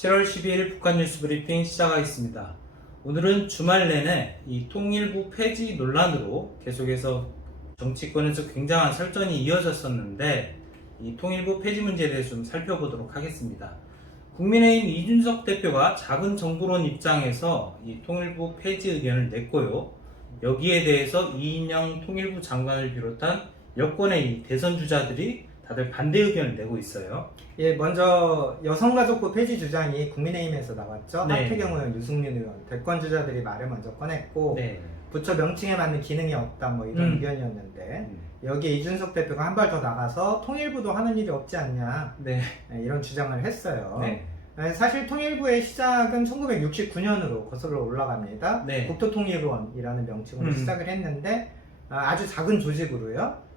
7월 12일 북한 뉴스 브리핑 시작하겠습니다. 오늘은 주말 내내 이 통일부 폐지 논란으로 계속해서 정치권에서 굉장한 설전이 이어졌었는데 이 통일부 폐지 문제에 대해서 좀 살펴보도록 하겠습니다. 국민의힘 이준석 대표가 작은 정부론 입장에서 이 통일부 폐지 의견을 냈고요. 여기에 대해서 이인영 통일부 장관을 비롯한 여권의 이 대선 주자들이 다들 반대 의견을 내고 있어요. 예, 먼저 여성가족부 폐지 주장이 국민의힘에서 나왔죠. 네. 하태경 의원, 유승민 의원, 대권 주자들이 말을 먼저 꺼냈고 네. 부처 명칭에 맞는 기능이 없다 뭐 이런 의견이었는데 여기에 이준석 대표가 한 발 더 나가서 통일부도 하는 일이 없지 않냐 네. 이런 주장을 했어요. 네. 사실 통일부의 시작은 1969년으로 거슬러 올라갑니다. 네. 국토통일원이라는 명칭으로 시작을 했는데 아주 작은 조직으로요.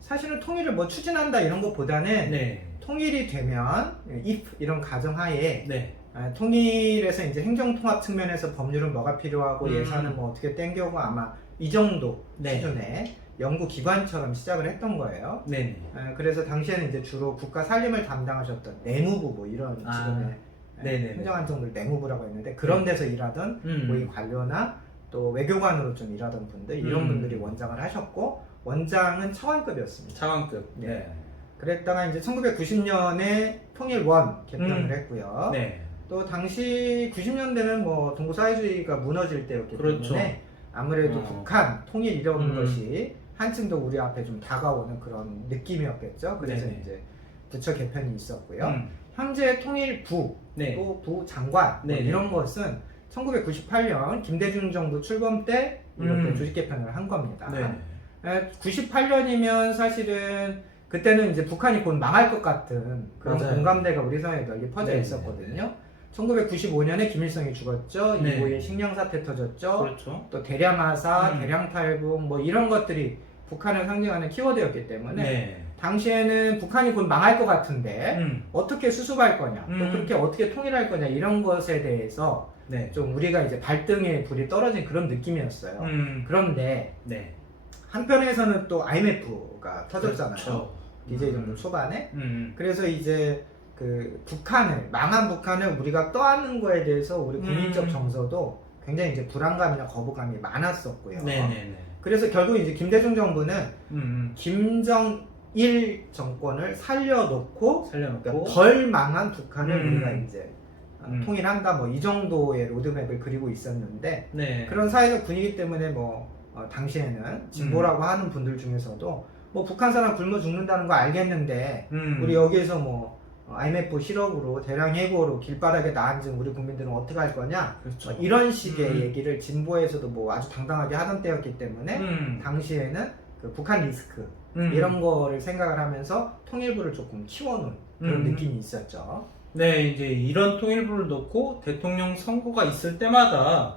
사실은 통일을 뭐 추진한다 이런 것보다는 네. 통일이 되면 if 이런 가정하에 네. 통일에서 이제 행정통합 측면에서 법률은 뭐가 필요하고 예산은 뭐 어떻게 땡겨고 아마 이 정도 네. 수준의 연구기관처럼 시작을 했던 거예요. 네. 그래서 당시에는 이제 주로 국가 살림을 담당하셨던 내무부 뭐 이런 지금의 네네네. 행정안정들 내무부라고 했는데 그런 데서 일하던 고위 관료나 또 외교관으로 좀 일하던 분들 이런 분들이 원장을 하셨고 원장은 차관급이었습니다. 차관급. 네. 그랬다가 이제 1990년에 통일원 개편을 했고요. 네. 또 당시 90년대는 뭐 동구 사회주의가 무너질 때였기 그렇죠. 때문에 아무래도 북한 통일 이런 것이 한층 더 우리 앞에 좀 다가오는 그런 느낌이었겠죠. 그래서 네네. 이제 부처 개편이 있었고요. 현재 통일부 네. 또 부장관 뭐 네네. 이런 것은 1998년 김대중 정부 출범 때 이렇게 조직 개편을 한 겁니다. 네. 98년이면 사실은 그때는 이제 북한이 곧 망할 것 같은 그런 맞아요. 공감대가 우리 사회에 널리 퍼져 네네. 있었거든요. 1995년에 김일성이 죽었죠. 네. 이후에 식량 사태 터졌죠. 그렇죠. 또 대량하사, 대량탈북 뭐 이런 것들이 북한을 상징하는 키워드였기 때문에 네. 당시에는 북한이 곧 망할 것 같은데 어떻게 수습할 거냐, 또 그렇게 어떻게 통일할 거냐 이런 것에 대해서 네. 좀 우리가 이제 발등에 불이 떨어진 그런 느낌이었어요. 그런데 네. 한편에서는 또 IMF가 터졌잖아요. 그렇죠. DJ 정부 초반에. 그래서 그래서 이제 그 북한을 망한 북한을 우리가 떠안는 거에 대해서 우리 국민적 정서도 굉장히 이제 불안감이나 거부감이 많았었고요. 네네네. 그래서 결국 이제 김대중 정부는 김정일 정권을 살려놓고 살려놓고 그러니까 덜 망한 북한을 우리가 이제 통일한다 뭐 이 정도의 로드맵을 그리고 있었는데 네. 그런 사회적 분위기 때문에 뭐 당시에는 진보라고 하는 분들 중에서도 뭐 북한 사람 굶어 죽는다는 거 알겠는데 우리 여기에서 뭐 IMF 실업으로 대량 해고로 길바닥에 나앉은 우리 국민들은 어떻게 할 거냐 그렇죠. 이런 식의 얘기를 진보에서도 뭐 아주 당당하게 하던 때였기 때문에 당시에는 그 북한 리스크 이런 거를 생각을 하면서 통일부를 조금 키워놓은 그런 느낌이 있었죠. 네, 이제 이런 통일부를 놓고 대통령 선거가 있을 때마다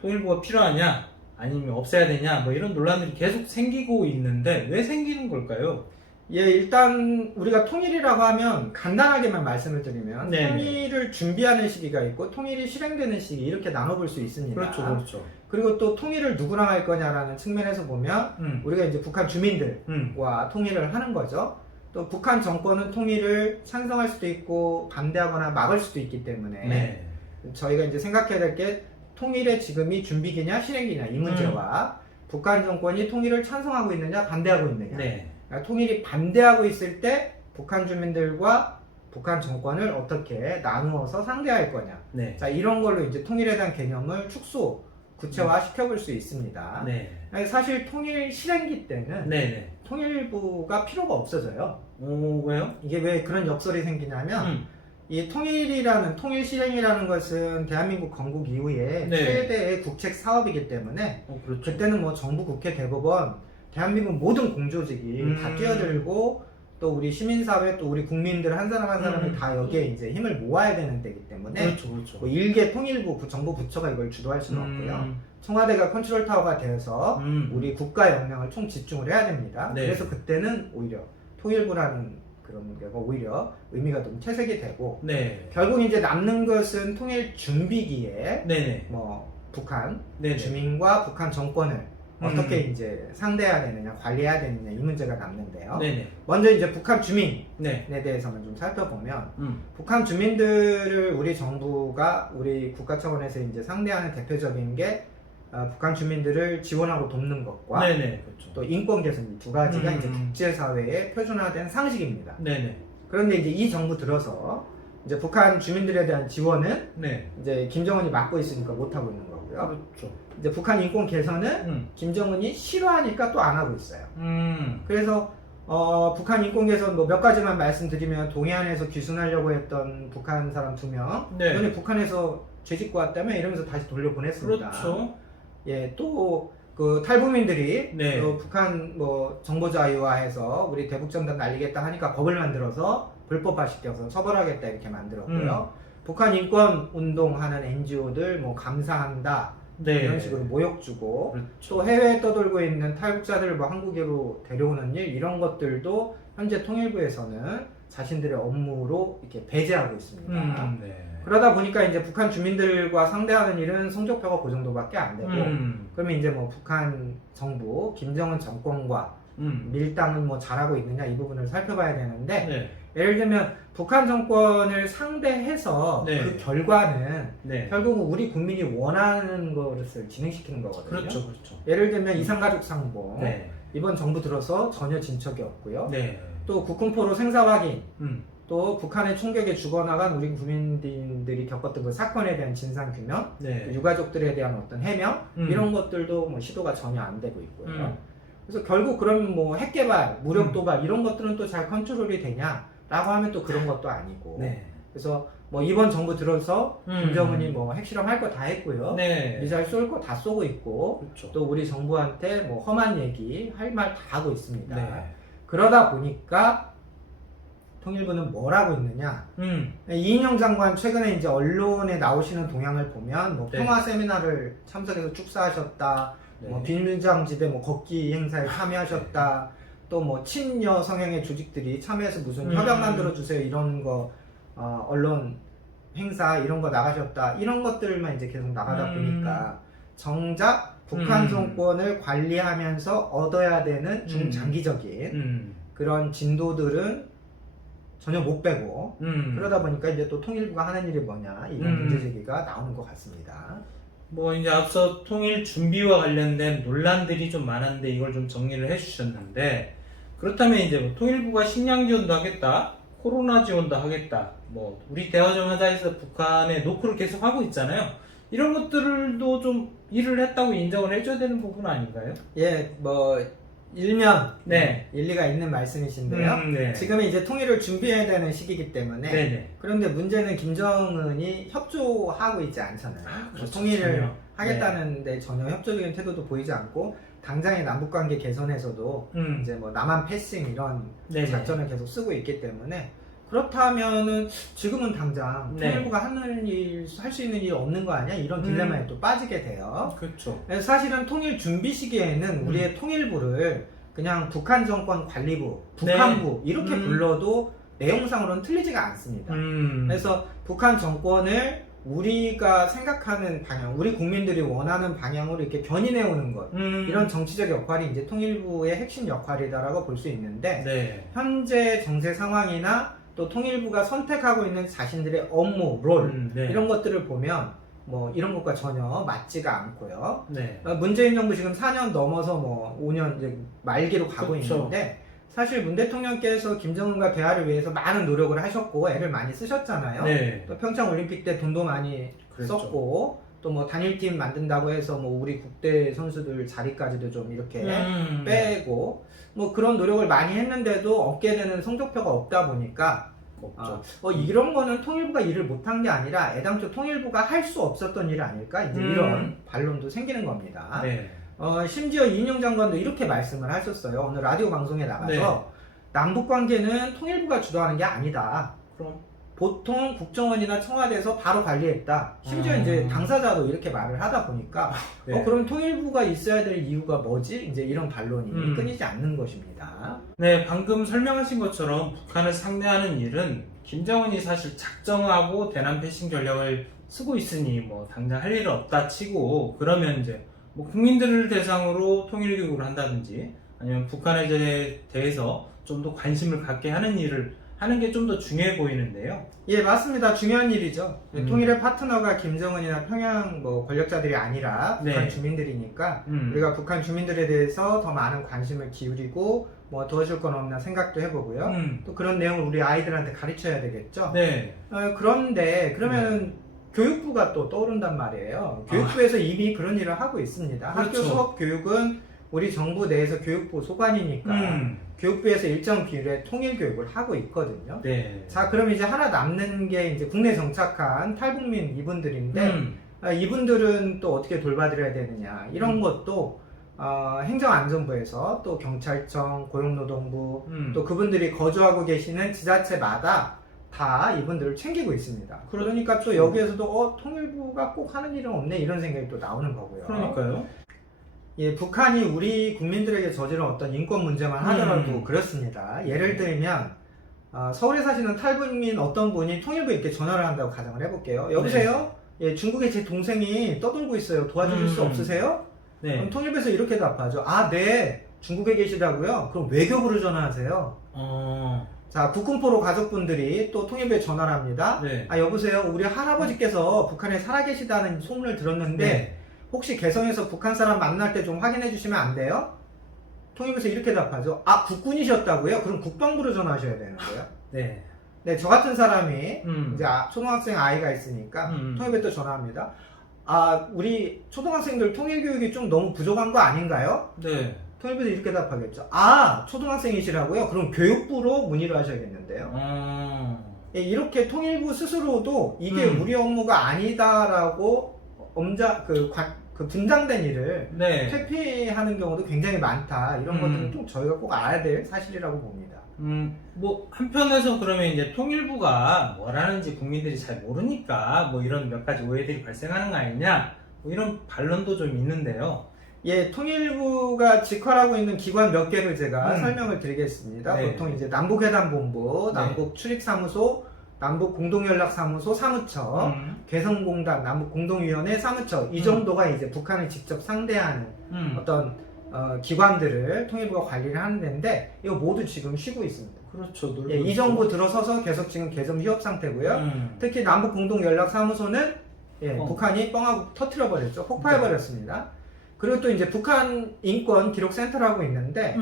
통일부가 필요하냐 아니면 없애야 되냐 뭐 이런 논란들이 계속 생기고 있는데 왜 생기는 걸까요? 예, 일단 우리가 통일이라고 하면 간단하게만 말씀을 드리면 네네. 통일을 준비하는 시기가 있고 통일이 실행되는 시기 이렇게 나눠볼 수 있습니다. 그렇죠, 그렇죠. 그리고 또 통일을 누구랑 할 거냐라는 측면에서 보면 우리가 이제 북한 주민들과 통일을 하는 거죠. 또 북한 정권은 통일을 찬성할 수도 있고 반대하거나 막을 수도 있기 때문에 네. 저희가 이제 생각해야 될 게 통일의 지금이 준비기냐 실행기냐 이 문제와 북한 정권이 통일을 찬성하고 있느냐 반대하고 있느냐. 네. 그러니까 통일이 반대하고 있을 때 북한 주민들과 북한 정권을 어떻게 나누어서 상대할 거냐. 네. 자, 이런 걸로 이제 통일에 대한 개념을 축소, 구체화 시켜볼 수 있습니다. 네. 사실 통일 실행기 때는 네. 통일부가 필요가 없어져요. 오, 왜요? 이게 왜 그런 역설이 생기냐면 이 통일 실행이라는 것은 대한민국 건국 이후에 네. 최대의 국책 사업이기 때문에 그렇죠. 그때는 뭐 정부, 국회, 대법원, 대한민국 모든 공조직이 다 뛰어들고 또 우리 시민사회 또 우리 국민들 한 사람 한 사람이 다 여기에 이제 힘을 모아야 되는 때이기 때문에 그렇죠, 그렇죠. 뭐 일개 통일부 정부 부처가 이걸 주도할 수는 없고요. 청와대가 컨트롤 타워가 되어서 우리 국가 역량을 총 집중을 해야 됩니다. 네. 그래서 그때는 오히려 통일부라는 그런 게 오히려 의미가 좀 퇴색이 되고 네. 결국 이제 남는 것은 통일 준비기에 네네. 뭐 북한 네네. 주민과 북한 정권을 어떻게 이제 상대해야 되느냐, 관리해야 되느냐 이 문제가 남는데요. 네네. 먼저 이제 북한 주민에 네. 대해서만 좀 살펴보면 북한 주민들을 우리 정부가 우리 국가 차원에서 이제 상대하는 대표적인 게 북한 주민들을 지원하고 돕는 것과 네네. 그렇죠. 또 인권 개선 이 두 가지가 이제 음. 국제사회에 표준화된 상식입니다. 네네. 그런데 이제 이 정부 들어서 이제 북한 주민들에 대한 지원은 네. 이제 김정은이 맡고 있으니까 못 하고 있는 거고요. 그렇죠. 이제 북한 인권 개선은 김정은이 싫어하니까 또 안 하고 있어요. 그래서 북한 인권 개선 뭐 몇 가지만 말씀드리면 동해안에서 귀순하려고 했던 북한 사람 2명, 네. 너네 북한에서 죄짓고 왔다며 이러면서 다시 돌려보냈습니다. 그렇죠. 예, 또 그 탈북민들이 네. 북한 뭐 정보 자유화해서 우리 대북전단 날리겠다 하니까 법을 만들어서 불법화시켜서 처벌하겠다 이렇게 만들었고요. 북한 인권 운동하는 NGO들 뭐 감사한다 네. 이런 식으로 모욕 주고 그렇죠. 또 해외에 떠돌고 있는 탈북자들을 뭐 한국으로 데려오는 일 이런 것들도 현재 통일부에서는 자신들의 업무로 이렇게 배제하고 있습니다. 네. 그러다 보니까 이제 북한 주민들과 상대하는 일은 성적표가 그 정도밖에 안 되고 그러면 이제 뭐 북한 정부 김정은 정권과 밀당은 뭐 잘하고 있느냐 이 부분을 살펴봐야 되는데 네. 예를 들면 북한 정권을 상대해서 네. 그 결과는 네. 결국은 우리 국민이 원하는 것을 진행시키는 거거든요. 그렇죠. 그렇죠. 예를 들면 이산가족 상봉 네. 이번 정부 들어서 전혀 진척이 없고요. 네. 또 국군포로 생사 확인 또 북한의 총격에 죽어나간 우리 국민들이 겪었던 그 사건에 대한 진상 규명, 네. 유가족들에 대한 어떤 해명 이런 것들도 뭐 시도가 전혀 안 되고 있고요. 그래서 결국 그럼 뭐 핵개발, 무력 도발 이런 것들은 또 잘 컨트롤이 되냐라고 하면 또 그런 것도 아니고. 네. 그래서 뭐 이번 정부 들어서 김정은이 뭐 핵실험 할 거 다 했고요. 네. 미사일 쏠 거 다 쏘고 있고 그렇죠. 또 우리 정부한테 뭐 험한 얘기 할 말 다 하고 있습니다. 네. 그러다 보니까 통일부는 뭘 하고 있느냐? 이인영 장관 최근에 이제 언론에 나오시는 동향을 보면 뭐 네. 평화 세미나를 참석해서 축사하셨다, 네. 뭐 비밀장 집에 뭐 걷기 행사에 참여하셨다, 또 뭐 친여 성향의 조직들이 참여해서 무슨 협약 만들어 주세요 이런 거 언론 행사 이런 거 나가셨다 이런 것들만 이제 계속 나가다 보니까 정작 북한 정권을 관리하면서 얻어야 되는 중장기적인 그런 진도들은 전혀 못 빼고 그러다 보니까 이제 또 통일부가 하는 일이 뭐냐 이런 문제 제기가 나오는 것 같습니다. 뭐 이제 앞서 통일 준비와 관련된 논란들이 좀 많았는데 이걸 좀 정리를 해주셨는데 그렇다면 이제 뭐 통일부가 식량 지원도 하겠다, 코로나 지원도 하겠다, 뭐 우리 대화 좀 하자에서 북한에 노크를 계속 하고 있잖아요. 이런 것들도 좀 일을 했다고 인정을 해줘야 되는 부분 아닌가요? 예, 뭐 일면 네. 일리가 있는 말씀이신데요. 네. 지금은 이제 통일을 준비해야 되는 시기이기 때문에 네네. 그런데 문제는 김정은이 협조하고 있지 않잖아요. 그렇죠. 통일을 전혀. 하겠다는데 전혀 협조적인 태도도 보이지 않고 당장의 남북관계 개선에서도 이제 뭐 남한 패싱 이런 네네. 작전을 계속 쓰고 있기 때문에 그렇다면은 지금은 당장 네. 통일부가 하는 일, 할 수 있는 일이 없는 거 아니야? 이런 딜레마에 또 빠지게 돼요. 그렇죠. 그래서 사실은 통일 준비 시기에는 우리의 통일부를 그냥 북한 정권 관리부, 북한부 이렇게 불러도 내용상으로는 틀리지가 않습니다. 그래서 북한 정권을 우리가 생각하는 방향, 우리 국민들이 원하는 방향으로 이렇게 견인해 오는 것 이런 정치적 역할이 이제 통일부의 핵심 역할이다라고 볼 수 있는데 네. 현재 정세 상황이나 또 통일부가 선택하고 있는 자신들의 업무, 롤 네. 이런 것들을 보면 뭐 이런 것과 전혀 맞지가 않고요. 네. 문재인 정부 지금 4년 넘어서 뭐 5년 이제 말기로 가고 그렇죠. 있는데 사실 문 대통령께서 김정은과 대화를 위해서 많은 노력을 하셨고 애를 많이 쓰셨잖아요. 네. 또 평창 올림픽 때 돈도 많이 그랬죠. 썼고 또 뭐 단일팀 만든다고 해서 뭐 우리 국대 선수들 자리까지도 좀 이렇게 빼고 뭐 그런 노력을 많이 했는데도 얻게 되는 성적표가 없다 보니까 없죠. 이런 거는 통일부가 일을 못한 게 아니라 애당초 통일부가 할 수 없었던 일 아닐까 이제 이런 반론도 생기는 겁니다. 네. 심지어 이인영 장관도 이렇게 말씀을 하셨어요. 오늘 라디오 방송에 나가서 네. 남북 관계는 통일부가 주도하는 게 아니다. 그럼 보통 국정원이나 청와대에서 바로 관리했다. 심지어 이제 당사자도 이렇게 말을 하다 보니까 네. 그럼 통일부가 있어야 될 이유가 뭐지? 이제 이런 반론이 끊이지 않는 것입니다. 네, 방금 설명하신 것처럼 북한을 상대하는 일은 김정은이 사실 작정하고 대남 패싱 전략을 쓰고 있으니 뭐 당장 할 일은 없다 치고 그러면 이제 뭐 국민들을 대상으로 통일교육을 한다든지 아니면 북한에 대해서 좀 더 관심을 갖게 하는 일을 하는 게 좀 더 중요해 보이는데요. 예, 맞습니다. 중요한 일이죠. 통일의 파트너가 김정은이나 평양 뭐 권력자들이 아니라 북한 네. 주민들이니까 우리가 북한 주민들에 대해서 더 많은 관심을 기울이고 뭐 도와줄 건 없나 생각도 해보고요. 또 그런 내용을 우리 아이들한테 가르쳐야 되겠죠. 네. 그런데 그러면 교육부가 또 떠오른단 말이에요. 교육부에서 이미 그런 일을 하고 있습니다. 그렇죠. 학교 수업 교육은 우리 정부 내에서 교육부 소관이니까 교육부에서 일정 비율의 통일 교육을 하고 있거든요. 네. 자, 그럼 이제 하나 남는 게 이제 국내 정착한 탈북민 이분들인데 이분들은 또 어떻게 돌봐드려야 되느냐 이런 것도 행정안전부에서 또 경찰청, 고용노동부 또 그분들이 거주하고 계시는 지자체마다 다 이분들을 챙기고 있습니다. 그러니까 또 여기에서도 통일부가 꼭 하는 일은 없네 이런 생각이 또 나오는 거고요. 그러니까요. 예, 북한이 우리 국민들에게 저지른 어떤 인권 문제만 하더라도 그렇습니다. 예를 들면 서울에 사시는 탈북민 어떤 분이 통일부에 이렇게 전화를 한다고 가정을 해볼게요. 여보세요? 예, 중국에 제 동생이 떠돌고 있어요. 도와주실 수 없으세요? 네. 그럼 통일부에서 이렇게 답하죠. 아, 네. 중국에 계시다고요? 그럼 외교부로 전화하세요. 자, 국군포로 가족분들이 또 통일부에 전화를 합니다. 네. 아, 여보세요? 우리 할아버지께서 북한에 살아계시다는 소문을 들었는데 네. 혹시 개성에서 북한 사람 만날 때 좀 확인해 주시면 안 돼요? 통일부에서 이렇게 답하죠. 아, 국군이셨다고요? 그럼 국방부로 전화하셔야 되는 거예요. 네. 네, 저 같은 사람이 이제 초등학생 아이가 있으니까 통일부에 또 전화합니다. 아, 우리 초등학생들 통일교육이 좀 너무 부족한 거 아닌가요? 네. 통일부에서 이렇게 답하겠죠. 아, 초등학생이시라고요? 그럼 교육부로 문의를 하셔야겠는데요. 예, 이렇게 통일부 스스로도 이게 우리 업무가 아니다라고 그 분장된 일을 네. 회피하는 경우도 굉장히 많다. 이런 것들은 좀 저희가 꼭 알아야 될 사실이라고 봅니다. 뭐 한편에서 그러면 이제 통일부가 뭐라는지 국민들이 잘 모르니까 뭐 이런 몇 가지 오해들이 발생하는 거 아니냐 뭐 이런 반론도 좀 있는데요. 예, 통일부가 직할하고 있는 기관 몇 개를 제가 설명을 드리겠습니다. 네. 보통 이제 남북회담본부, 남북출입사무소, 남북공동연락사무소 사무처, 개성공단, 남북공동위원회 사무처 이 정도가 이제 북한을 직접 상대하는 어떤 기관들을 통일부가 관리를 하는 데인데 이거 모두 지금 쉬고 있습니다. 그렇죠. 예, 이 정부 들어서서 계속 지금 개점 휴업 상태고요. 특히 남북공동연락사무소는 북한이 뻥하고 터트려 버렸죠. 폭파해 버렸습니다. 그리고 또 이제 북한 인권 기록센터라고 있는데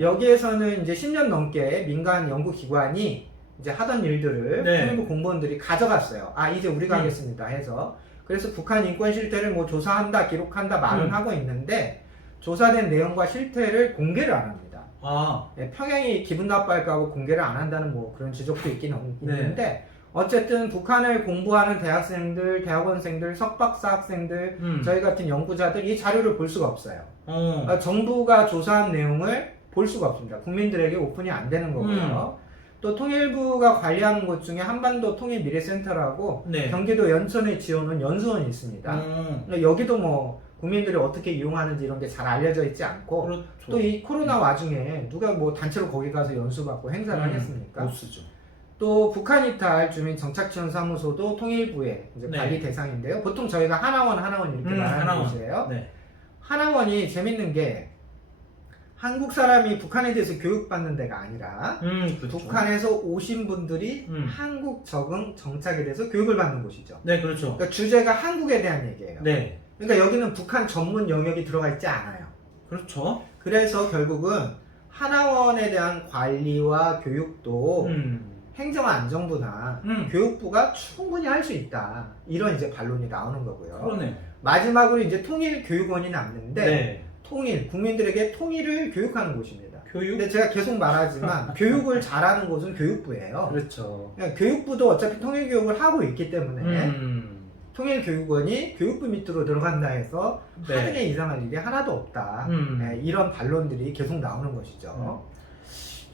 여기에서는 이제 10년 넘게 민간 연구기관이 이제 하던 일들을 통일부 공무원들이 가져갔어요. 아, 이제 우리가 하겠습니다 해서. 그래서 북한 인권 실태를 뭐 조사한다, 기록한다 말은 하고 있는데 조사된 내용과 실태를 공개를 안 합니다. 예, 평양이 기분 나빠할까 하고 공개를 안 한다는 뭐 그런 지적도 있는데 어쨌든 북한을 공부하는 대학생들, 대학원생들, 석박사 학생들, 저희 같은 연구자들 이 자료를 볼 수가 없어요. 정부가 조사한 내용을 볼 수가 없습니다. 국민들에게 오픈이 안 되는 거고요. 또 통일부가 관리하는 곳 중에 한반도 통일미래센터라고 경기도 연천에 지어놓은 연수원이 있습니다. 여기도 뭐 국민들이 어떻게 이용하는지 이런 게 잘 알려져 있지 않고 그렇죠. 또 이 코로나 와중에 누가 뭐 단체로 거기 가서 연수받고 행사를 하겠습니까? 못 쓰죠. 또 북한 이탈 주민 정착지원사무소도 통일부의 이제 관리 대상인데요. 보통 저희가 하나원 이렇게 말하는 곳이에요. 하나원이 재밌는 게 한국 사람이 북한에 대해서 교육받는 데가 아니라 그렇죠. 북한에서 오신 분들이 한국 적응 정착에 대해서 교육을 받는 곳이죠. 네, 그렇죠. 그러니까 주제가 한국에 대한 얘기예요. 네. 그러니까 여기는 북한 전문 영역이 들어가 있지 않아요. 그렇죠. 그래서 결국은 하나원에 대한 관리와 교육도 행정안전부나 교육부가 충분히 할 수 있다. 이런 이제 반론이 나오는 거고요. 그러네요. 마지막으로 이제 통일교육원이 남는데 국민들에게 통일을 교육하는 곳입니다. 교육? 근데 제가 계속 말하지만 교육을 잘하는 곳은 교육부예요. 그렇죠. 그러니까 교육부도 어차피 통일교육을 하고 있기 때문에 통일교육원이 교육부 밑으로 들어간다 해서 하는 게 이상한 일이 하나도 없다. 이런 반론들이 계속 나오는 것이죠.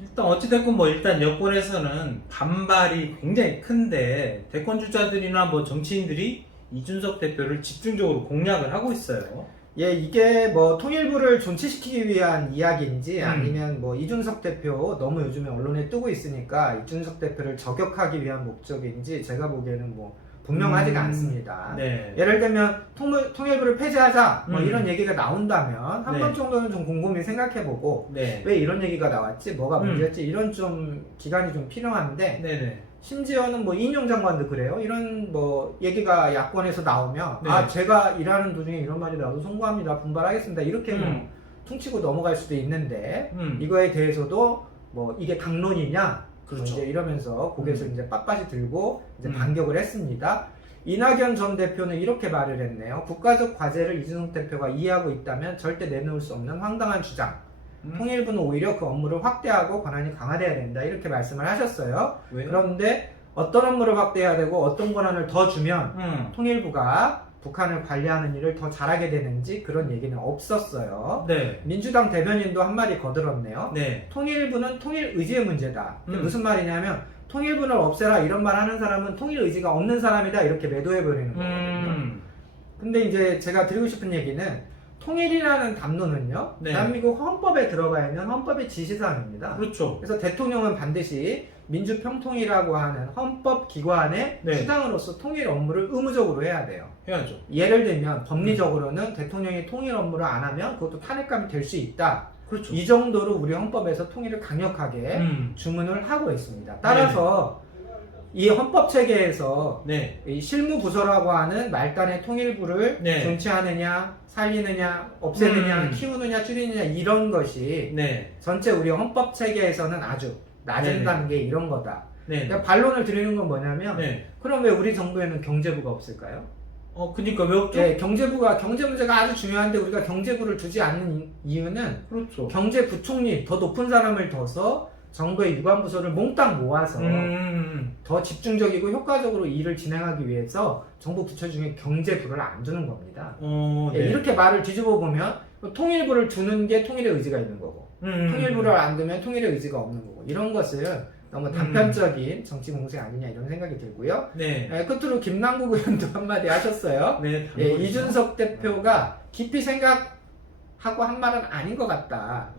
일단 어찌됐건 뭐 일단 여권에서는 반발이 굉장히 큰데 대권 주자들이나 뭐 정치인들이 이준석 대표를 집중적으로 공략을 하고 있어요. 예, 이게 뭐 통일부를 존치시키기 위한 이야기인지 아니면 뭐 이준석 대표 너무 요즘에 언론에 뜨고 있으니까 이준석 대표를 저격하기 위한 목적인지 제가 보기에는 뭐 분명하지가 않습니다. 네. 예를 들면 통일부를 폐지하자 뭐 이런 얘기가 나온다면 한 네. 번 정도는 좀 곰곰이 생각해보고 네. 왜 이런 얘기가 나왔지, 뭐가 문제였지, 이런 좀 기간이 좀 필요한데 네네. 심지어는 뭐 이인영 장관도 그래요. 이런 뭐 얘기가 야권에서 나오면 네. 아 제가 일하는 도중에 이런 말이 나와도 송구합니다, 분발하겠습니다, 이렇게 뭐 퉁치고 넘어갈 수도 있는데 이거에 대해서도 뭐 이게 당론이냐, 그렇죠. 이제 이러면서 고개에서 이제 빳빳이 들고 이제 음. 반격을 했습니다. 이낙연 전 대표는 이렇게 말을 했네요. 국가적 과제를 이준석 대표가 이해하고 있다면 절대 내놓을 수 없는 황당한 주장. 통일부는 오히려 그 업무를 확대하고 권한이 강화돼야 된다, 이렇게 말씀을 하셨어요. 왜? 그런데 어떤 업무를 확대해야 되고 어떤 권한을 더 주면 통일부가 북한을 관리하는 일을 더 잘하게 되는지 그런 얘기는 없었어요. 네. 민주당 대변인도 한마디 거들었네요. 네. 통일부는 통일 의지의 문제다. 그게 무슨 말이냐면 통일부를 없애라 이런 말 하는 사람은 통일 의지가 없는 사람이다, 이렇게 매도해버리는 거거든요. 근데 이제 제가 드리고 싶은 얘기는 통일이라는 담론은요, 네. 대한민국 헌법에 들어가 있는 헌법의 지시사항입니다. 그렇죠. 그래서 대통령은 반드시 민주평통이라고 하는 헌법기관의 네. 수장으로서 통일 업무를 의무적으로 해야 돼요. 해야죠. 예를 들면 법리적으로는 대통령이 통일 업무를 안 하면 그것도 탄핵감이 될 수 있다. 그렇죠. 이 정도로 우리 헌법에서 통일을 강력하게 주문을 하고 있습니다. 따라서 이 헌법 체계에서 네. 이 실무부서라고 하는 말단의 통일부를 네. 존치하느냐, 살리느냐, 없애느냐, 키우느냐, 줄이느냐, 이런 것이 네. 전체 우리 헌법 체계에서는 아주 낮은 네네. 단계 이런 거다. 네. 그러니까 반론을 드리는 건 뭐냐면 네. 그럼 왜 우리 정부에는 경제부가 없을까요? 그니까 왜 없죠? 네, 경제 문제가 아주 중요한데 우리가 경제부를 두지 않는 이유는 그렇죠. 경제부총리, 더 높은 사람을 둬서 정부의 유관부서를 몽땅 모아서 더 집중적이고 효과적으로 일을 진행하기 위해서 정부 부처 중에 경제부를 안 두는 겁니다. 네. 이렇게 말을 뒤집어 보면 통일부를 두는 게 통일의 의지가 있는 거고, 통일부를 안 두면 통일의 의지가 없는 거고, 이런 것은 너무 단편적인 정치 공세 아니냐, 이런 생각이 들고요. 네. 끝으로 김남국 의원도 한마디 하셨어요. 네. 이준석 대표가 깊이 생각하고 한 말은 아닌 것 같다.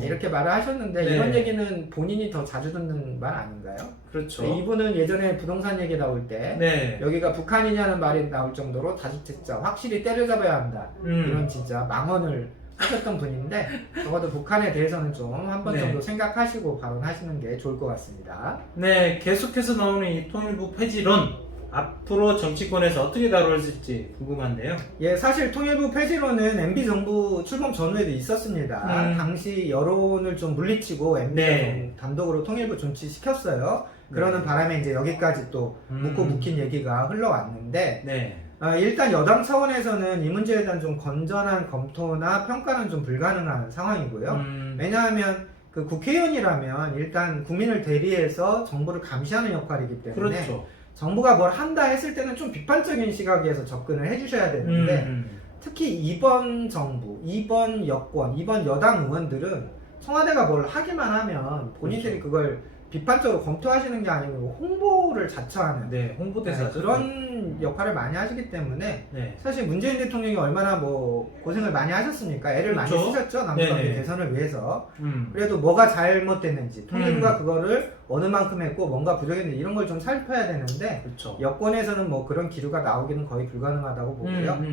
이렇게 말을 하셨는데 네. 이런 얘기는 본인이 더 자주 듣는 말 아닌가요? 그렇죠. 이분은 예전에 부동산 얘기 나올 때 네. 여기가 북한이냐는 말이 나올 정도로 다주택자 확실히 때려잡아야 한다, 이런 진짜 망언을 하셨던 분인데 적어도 북한에 대해서는 좀 한 번 네. 정도 생각하시고 발언하시는 게 좋을 것 같습니다. 네, 계속해서 나오는 이 통일부 폐지론, 앞으로 정치권에서 어떻게 다뤄질지 궁금한데요. 예, 사실 통일부 폐지론은 MB 정부 출범 전후에도 있었습니다. 당시 여론을 좀 물리치고 MB가 네. 단독으로 통일부 존치시켰어요. 그러는 바람에 이제 여기까지 또 묻고 묵힌 얘기가 흘러왔는데, 네. 일단 여당 차원에서는 이 문제에 대한 좀 건전한 검토나 평가는 좀 불가능한 상황이고요. 왜냐하면 그 국회의원이라면 일단 국민을 대리해서 정부를 감시하는 역할이기 때문에 그렇죠. 정부가 뭘 한다 했을 때는 좀 비판적인 시각에서 접근을 해주셔야 되는데 특히 이번 정부, 이번 여권, 이번 여당 의원들은 청와대가 뭘 하기만 하면 본인들이 그걸 비판적으로 검토하시는 게 아니고 홍보를 자처하는 네, 홍보대사죠. 그런 역할을 많이 하시기 때문에 네. 사실 문재인 대통령이 얼마나 뭐 고생을 많이 하셨습니까? 애를 많이 그렇죠. 쓰셨죠, 남북관계 네네. 개선을 위해서. 음. 그래도 뭐가 잘못됐는지, 통일부가 그거를 어느 만큼 했고 뭔가 부족했는지 이런 걸 좀 살펴야 되는데 그렇죠. 여권에서는 뭐 그런 기류가 나오기는 거의 불가능하다고 보고요.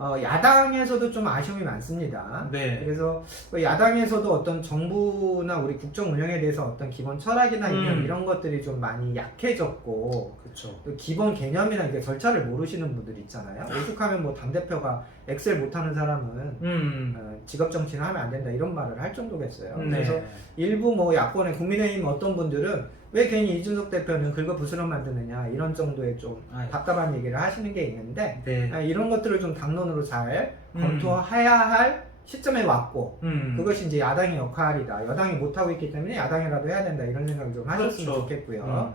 야당에서도 좀 아쉬움이 많습니다. 네. 그래서 야당에서도 어떤 정부나 우리 국정 운영에 대해서 어떤 기본 철학이나 이런 것들이 좀 많이 약해졌고, 그렇죠. 또 기본 개념이나 이게 절차를 모르시는 분들 있잖아요. 오죽하면 뭐 당대표가 엑셀 못하는 사람은 직업 정치는 하면 안 된다, 이런 말을 할 정도겠어요. 네. 그래서 일부 뭐 야권의 국민의힘 어떤 분들은 왜 괜히 이준석 대표는 긁어부스럼 만드느냐, 이런 정도의 좀 답답한 얘기를 하시는 게 있는데, 네. 이런 것들을 좀 당론으로 잘 검토해야 할 시점에 왔고, 그것이 이제 야당의 역할이다, 여당이 못하고 있기 때문에 야당이라도 해야 된다, 이런 생각을 좀 하셨으면 그렇죠. 좋겠고요.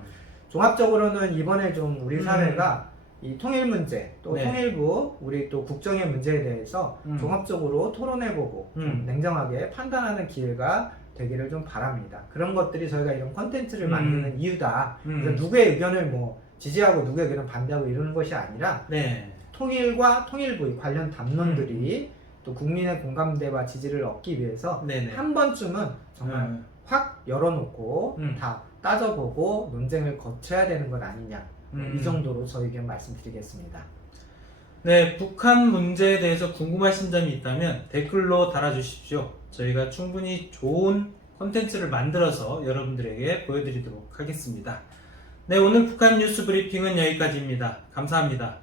종합적으로는 이번에 좀 우리 사회가 이 통일 문제, 또 네. 통일부, 우리 또 국정의 문제에 대해서 종합적으로 토론해보고 좀 냉정하게 판단하는 기회가 되기를 좀 바랍니다. 그런 것들이 저희가 이런 컨텐츠를 만드는 이유다. 그래서 누구의 의견을 뭐 지지하고 누구의 의견을 반대하고 이러는 것이 아니라, 네. 통일과 통일부 관련 담론들이 또 국민의 공감대와 지지를 얻기 위해서 네네. 한 번쯤은 정말 확 열어놓고 다 따져보고 논쟁을 거쳐야 되는 것 아니냐, 이 정도로 저희 의견 말씀드리겠습니다. 네, 북한 문제에 대해서 궁금하신 점이 있다면 댓글로 달아주십시오. 저희가 충분히 좋은 콘텐츠를 만들어서 여러분들에게 보여드리도록 하겠습니다. 네, 오늘 북한 뉴스 브리핑은 여기까지입니다. 감사합니다.